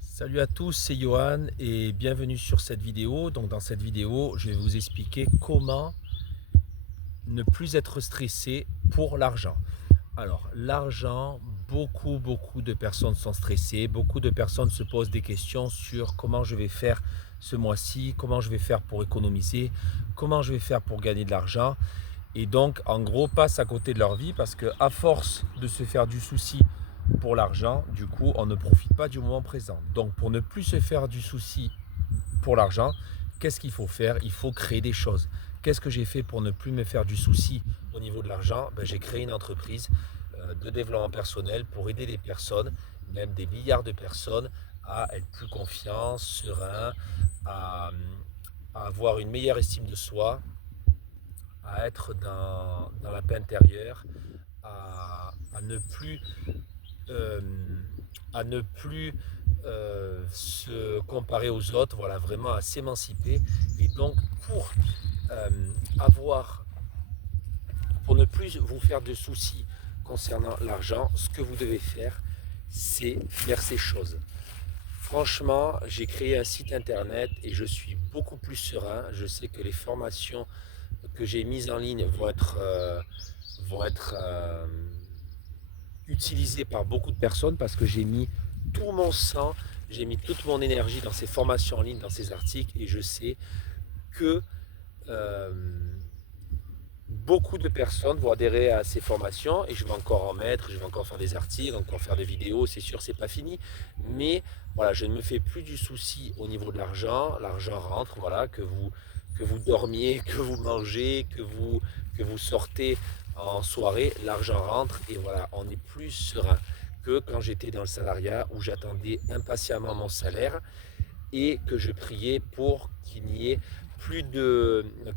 Salut à tous, c'est Johan et bienvenue sur cette vidéo. Donc dans cette vidéo, je vais vous expliquer comment ne plus être stressé pour l'argent. Alors l'argent, beaucoup de personnes sont stressées, beaucoup de personnes se posent des questions sur comment je vais faire ce mois-ci, comment je vais faire pour économiser, comment je vais faire pour gagner de l'argent. Et donc en gros passent à côté de leur vie parce que à force de se faire du souci pour l'argent, du coup, on ne profite pas du moment présent. Donc, pour ne plus se faire du souci pour l'argent, qu'est-ce qu'il faut faire? Il faut créer des choses. Qu'est-ce que j'ai fait pour ne plus me faire du souci au niveau de l'argent? J'ai créé une entreprise de développement personnel pour aider les personnes, même des milliards de personnes, à être plus confiants, sereins, à, à avoir une meilleure estime de soi, à être dans la paix intérieure, à ne plus euh, se comparer aux autres, voilà, vraiment à s'émanciper. Et donc, pour euh, avoir, pour ne plus vous faire de soucis concernant l'argent, ce que vous devez faire, c'est faire ces choses. Franchement, j'ai créé un site internet et je suis beaucoup plus serein. Je sais que les formations que j'ai mises en ligne vont être utilisé par beaucoup de personnes parce que j'ai mis tout mon sang, j'ai mis toute mon énergie dans ces formations en ligne, dans ces articles, et je sais que euh, beaucoup de personnes vont adhérer à ces formations et je vais encore en mettre, je vais encore faire des articles, encore faire des vidéos, c'est sûr, c'est pas fini, mais voilà, je ne me fais plus du souci au niveau de l'argent rentre, voilà, que vous dormiez, que vous mangez, que vous sortez en soirée, l'argent rentre et voilà, on est plus serein que quand j'étais dans le salariat où j'attendais impatiemment mon salaire et que je priais pour qu'il n'y ait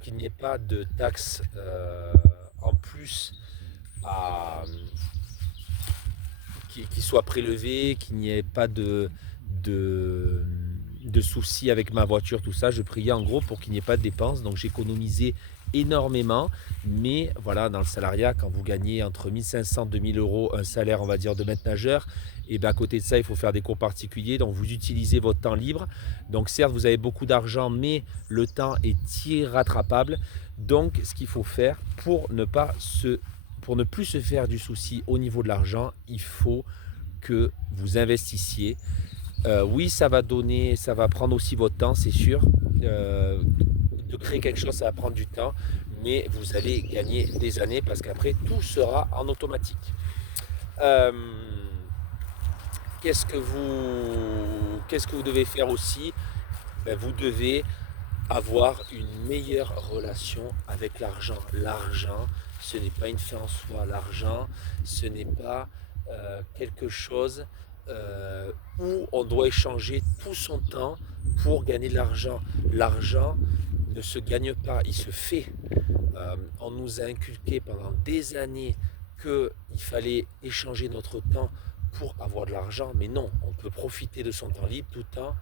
qu'il n'y ait pas de taxes en plus à, qui soient prélevées, qu'il n'y ait pas de, de soucis avec ma voiture, tout ça. Je priais en gros pour qu'il n'y ait pas de dépenses. Donc j'économisais énormément. Mais voilà, dans le salariat, quand vous gagnez entre 1500 et 2000 euros un salaire, on va dire, de maître nageur, et bien à côté de ça, il faut faire des cours particuliers. Donc vous utilisez votre temps libre. Donc certes, vous avez beaucoup d'argent, mais le temps est irrattrapable. Donc ce qu'il faut faire pour ne plus se faire du souci au niveau de l'argent, il faut que vous investissiez. Oui, ça va prendre aussi votre temps, c'est sûr. De créer quelque chose, ça va prendre du temps, mais vous allez gagner des années parce qu'après, tout sera en automatique. Euh, qu'est-ce que vous devez faire aussi? Vous devez avoir une meilleure relation avec l'argent. L'argent, ce n'est pas une fin en soi. L'argent, ce n'est pas quelque chose où on doit échanger tout son temps pour gagner de l'argent. L'argent ne se gagne pas, il se fait. On nous a inculqué pendant des années qu'il fallait échanger notre temps pour avoir de l'argent, mais non, on peut profiter de son temps libre tout en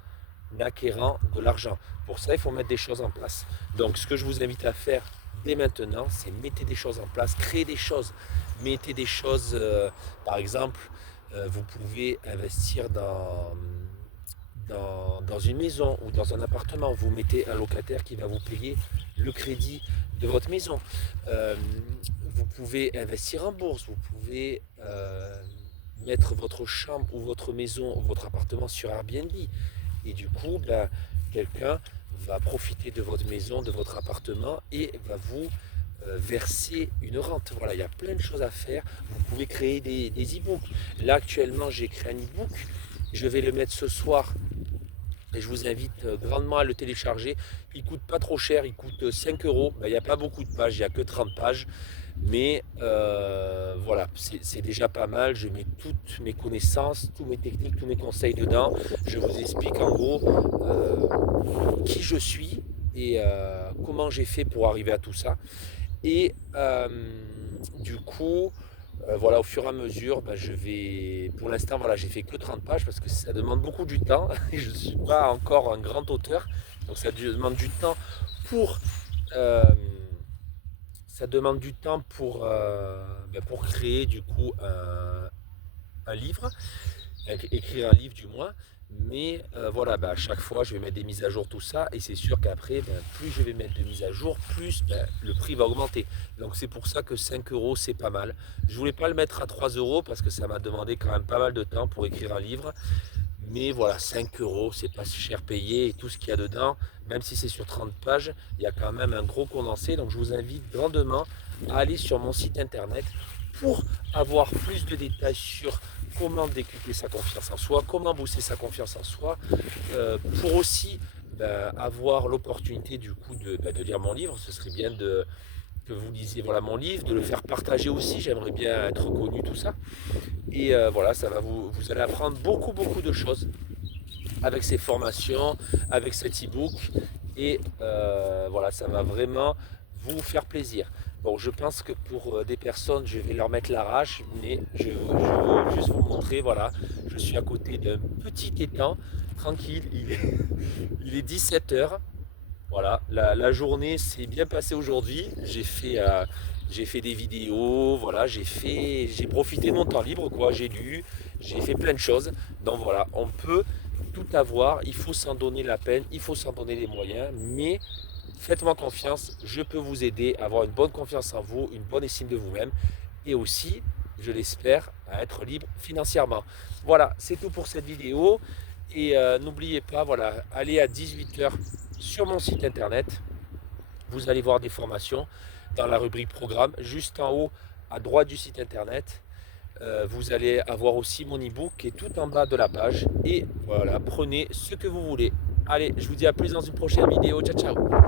acquérant de l'argent. Pour ça, il faut mettre des choses en place. Donc, ce que je vous invite à faire dès maintenant, c'est mettez des choses en place, créez des choses. Mettez des choses, par exemple, vous pouvez investir dans une maison ou dans un appartement. Vous mettez un locataire qui va vous payer le crédit de votre maison. Euh, vous pouvez investir en bourse, vous pouvez mettre votre chambre ou votre maison ou votre appartement sur Airbnb. Et du coup, quelqu'un va profiter de votre maison, de votre appartement et va vous verser une rente. Voilà, il y a plein de choses à faire. Vous pouvez créer des e-books. Là, actuellement, j'ai créé un e-book. Je vais le mettre ce soir et je vous invite grandement à le télécharger. Il coûte pas trop cher, il coûte 5 euros. Il n'y a pas beaucoup de pages, il n'y a que 30 pages. Mais voilà, c'est déjà pas mal. Je mets toutes mes connaissances, toutes mes techniques, tous mes conseils dedans. Je vous explique en gros qui je suis et comment j'ai fait pour arriver à tout ça. Et du coup, voilà, au fur et à mesure, pour l'instant, voilà, j'ai fait que 30 pages parce que ça demande beaucoup du temps. Et je ne suis pas encore un grand auteur, donc pour, euh, ça demande du temps pour créer du coup un livre, écrire un livre du moins. Mais voilà, à chaque fois, je vais mettre des mises à jour, tout ça. Et c'est sûr qu'après, plus je vais mettre de mises à jour, plus le prix va augmenter. Donc c'est pour ça que 5 euros, c'est pas mal. Je voulais pas le mettre à 3 euros parce que ça m'a demandé quand même pas mal de temps pour écrire un livre. Mais voilà, 5 euros, c'est pas cher payé. Et tout ce qu'il y a dedans, même si c'est sur 30 pages, il y a quand même un gros condensé. Donc je vous invite grandement à aller sur mon site internet pour avoir plus de détails sur comment décupler sa confiance en soi, comment booster sa confiance en soi, pour aussi avoir l'opportunité du coup de lire mon livre. Ce serait bien que vous lisiez voilà, mon livre, de le faire partager aussi. J'aimerais bien être reconnu, tout ça. Et voilà, ça va vous allez apprendre beaucoup de choses avec ces formations, avec cet e-book. Et voilà, ça va vraiment vous faire plaisir. Bon, je pense que pour des personnes, je vais leur mettre la rage, mais je veux juste vous montrer, voilà, je suis à côté d'un petit étang, tranquille, il est 17 heures. Voilà, la journée s'est bien passée aujourd'hui. J'ai fait des vidéos, voilà, j'ai profité de mon temps libre, quoi. J'ai lu, j'ai fait plein de choses. Donc voilà, on peut tout avoir. Il faut s'en donner la peine, il faut s'en donner les moyens. Mais faites-moi confiance, je peux vous aider à avoir une bonne confiance en vous, une bonne estime de vous-même, et aussi, je l'espère, à être libre financièrement. Voilà, c'est tout pour cette vidéo. Et n'oubliez pas, voilà, allez à 18 heures sur mon site internet. Vous allez voir des formations dans la rubrique programme, juste en haut à droite du site internet. Vous allez avoir aussi mon e-book qui est tout en bas de la page. Et voilà, prenez ce que vous voulez. Allez, je vous dis à plus dans une prochaine vidéo. Ciao, ciao.